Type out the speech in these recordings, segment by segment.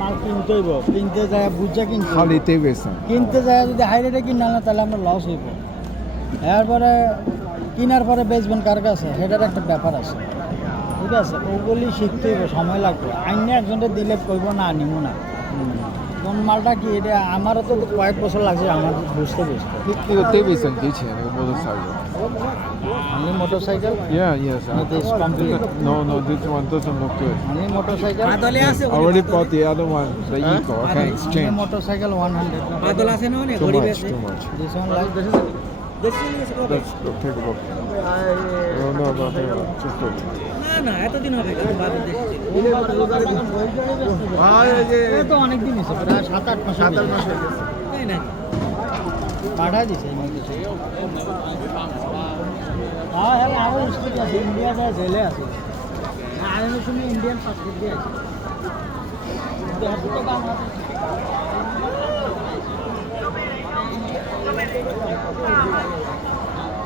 মাল কিনতে হইব, কিনতে যায় বুঝা কিনতে খালিতে বেছেন কিনতে যায় যদি হাই রেটে কিনা না তাহলে আমরা লস হইব। এরপরে কেনার পরে বেচবেন কার কাছে সেটার একটা ব্যাপার আছে, ঠিক আছে? ওগুলি শিখতে হইব, সময় লাগবে। আইনে একজনটা দিলে কইব না আনিব না। কোন মালটা কি এটা আমারও তো কয়েক বছর লাগছে আমার বুঝতে বুঝতে। 那个 Davidson 给钱那个 motorcycle。 Only motorcycle? Yeah, yes. It is complete. No, this one doesn't look good. Only motorcycle? I already bought the other one, the Eco. I can Only exchange. motorcycle 100. Too much, too much. This one like this is Let's look, take a look. No, take a look. Just look. তো অনেক দিন হয়েছে, প্রায় 7-8 মাস। 7-8 মাস হয়ে গেছে। পাঠাই দিছে হ্যাঁ হ্যাঁ আরও স্টেট আছে, ইন্ডিয়া যায় জেলে আছে। আর শুনি ইন্ডিয়ান পাসপোর্ট দিয়ে আছে।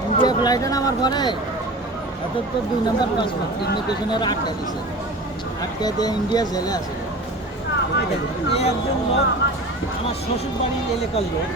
ইন্ডিয়া ফ্লাইটে নামার পরে এত তো 2 নম্বর পাসপোর্ট ইমিগ্রেশনের আটকা দিছে, আটকা দিয়ে ইন্ডিয়া জেলে আছে। এই একজন লোক আমার শ্বশুর বাড়ির এলাকার লোক,